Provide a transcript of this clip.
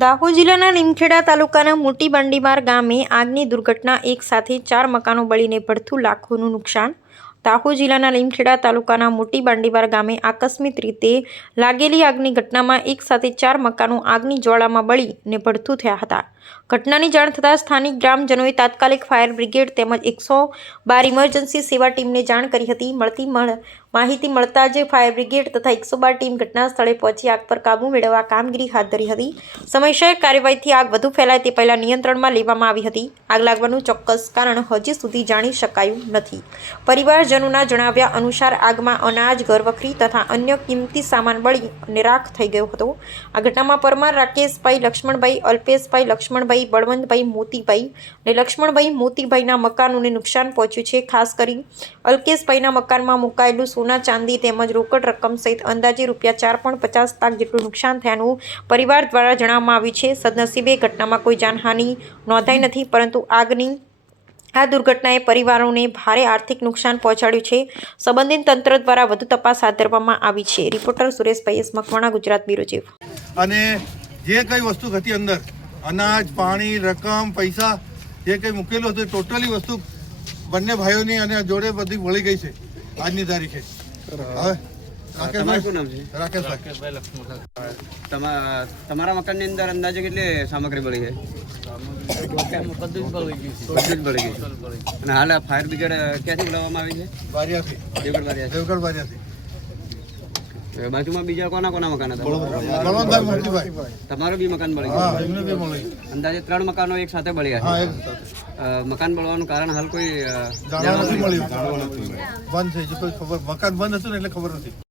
દાહોદ જિલ્લાના લીમખેડા તાલુકાના મોટી બંડીમાર ગામે આગની દુર્ઘટના એક સાથે 4 મકાનો બળીને પડતું લાખોનું નુકસાન। દાહોદ જિલ્લાના લીમખેડા તાલુકાના મોટી બંડીમાર ગામે આકસ્મિક રીતે લાગેલી આગની ઘટનામાં એક સાથે 4 મકાનો આગની જ્વાળામાં બળીને પડતું થયા હતા। ઘટનાની જાણ થતાં સ્થાનિક ગ્રામજનોએ તાત્કાલિક ફાયર બ્રિગેડ તેમજ 112 ઇમરજન્સી સેવા ટીમને જાણ કરી હતી। મળતી માહિતી મળતા જ ફાયર બ્રિગેડ તથા 112 ટીમ ઘટના સ્થળે પહોંચી આગ પર કાબૂ મેળવવા કામગીરી હાથ ધરી હતી। સમયસર કાર્યવાહીથી આગ વધુ ફેલાય તે પહેલા નિયંત્રણમાં લેવામાં આવી હતી। આગ લાગવાનું ચોક્કસ કારણ હજી સુધી જાણી શકાયું નથી। પરિવારજનોના જણાવ્યા અનુસાર આગમાં અનાજ, ઘરવખરી તથા અન્ય કિંમતી સામાન બળી અને રાખ થઈ ગયો હતો। આ ઘટનામાં પરમાર રાકેશભાઈ, લક્ષ્મણભાઈ, અલ્પેશભાઈ, લક્ષ્મણભાઈ, બળવંતભાઈ, મોતીભાઈ અને લક્ષ્મણભાઈ મોતીભાઈના મકાનોને નુકસાન પહોંચ્યું છે। ખાસ કરી અલ્કેશભાઈના મકાનમાં મુકાયેલું સોના ચાંદી તેમજ રોકડ રકમ સહિત અંદાજે રૂપિયા 4.50 લાખ જેટલું નુકસાન થયાનું પરિવાર દ્વારા જણાવવામાં આવ્યું છે। સદનસીબે ઘટનામાં કોઈ જાનહાનિ નોંધાઈ નથી, પરંતુ આગની આ દુર્ઘટનાએ પરિવારોને ભારે આર્થિક નુકસાન પહોંચાડ્યું છે। સંબંધિત તંત્ર દ્વારા વધુ તપાસ હાથ ધરવામાં આવી છે। Reporter Sureshbhai S Makwana, Gujarat bureau chief. અને જે કઈ વસ્તુ હતી અંદર અનાજ, પાણી, રકમ, પૈસા જે કંઈ મૂકેલું હતું ટોટલી વસ્તુ બંને ભાઈઓની અને જોડે બધી વળી ગઈ છે આજની તારીખે। હવે રાકેશભાઈ તમારા મકાનની અંદર અંદાજે કેટલી સામગ્રી બળી છે? બધું જ બળી ગઈ। અને હાલ ફાયર બ્રિગેડ ક્યાંથી બોલાવવામાં આવી છે? બારિયાથી। દેવગઢ બારિયાથી। બાજુમાં બીજા કોના મકાન હતા? બળવંતભાઈ, મોતીભાઈ। તમારું બી મકાન બળી હા, એમને બી મળી। અંદાજે 3 મકાનો એક સાથે બળ્યા હા, છે। એક સાથે। મકાન બળવાનું કારણ હાલ કોઈ જાણવા નથી મળ્યું। બંધ થઈ કોઈ ખબર, મકાન બંધ હતું ને એટલે ખબર નથી।